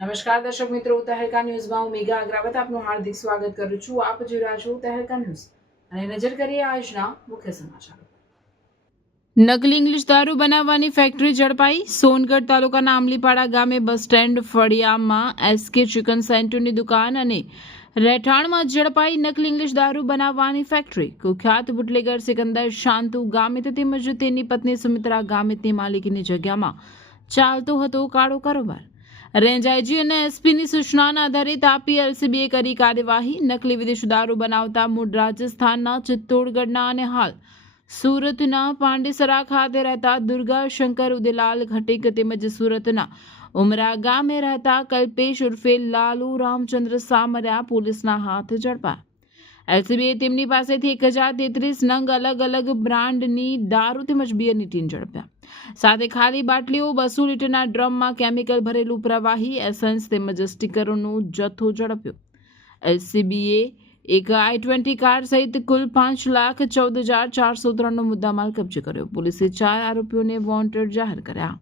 નમસ્કાર દર્શક મિત્રો, તહેલકા ન્યૂઝમાં હું મેઘા અગ્રવાલ આપનું હાર્દિક સ્વાગત કરું છું. આપ જોઈ રહ્યા છો તહેલકા ન્યૂઝ અને નજર કરીએ આજના મુખ્ય સમાચાર. નકલી ઇંગ્લિશ દારૂ બનાવવાની ફેક્ટરી ઝડપાઈ. સોનગઢ તાલુકાના આમલીપાડા ગામે બસ સ્ટેન્ડ ફળિયામાં એસકે ચિકન સેન્ટરની દુકાન અને રહેઠાણમાં ઝડપાઈ નકલી ઇંગ્લિશ દારૂ બનાવવાની ફેક્ટરી. કુખ્યાત બુટલેગર સિકંદર શાંતુ ગામિત તેમજ તેની પત્ની સુમિત્રા ગામિતની માલિકીની જગ્યામાં ચાલતો હતો કાળો કારોબાર. રેન્જ આઈજી અને એસપીની સૂચનાના આધારે તાપી એલસીબીએ કરી કાર્યવાહી. નકલી વિદેશી દારૂ બનાવતા મૂળ રાજસ્થાનના ચિત્તોડગઢના અને હાલ સુરતના પાંડેસરા ખાતે રહેતા દુર્ગા શંકર ઉદેલાલ ઘટીક તેમજ સુરતના ઉમરા ગામે રહેતા કલ્પેશ ઉર્ફે લાલુ રામચંદ્ર સામરિયા પોલીસના હાથ ઝડપાયા. એલસીબીએ તેમની પાસેથી 1033 નંગ અલગ અલગ બ્રાન્ડની દારૂ તેમજ બિયરની ટીન ઝડપ્યા. સાથે ખાલી બાટલીઓ, 200 લીટરના ડ્રમમાં કેમિકલ ભરેલું પ્રવાહી એસન્સ તેમજ સ્ટીકરોનો જથ્થો ઝડપ્યો. એલસીબીએ એક i20 કાર સહિત કુલ 5,14,403નો મુદ્દામાલ કબજે કર્યો. પોલીસે 4 આરોપીઓને વોન્ટેડ જાહેર કર્યા.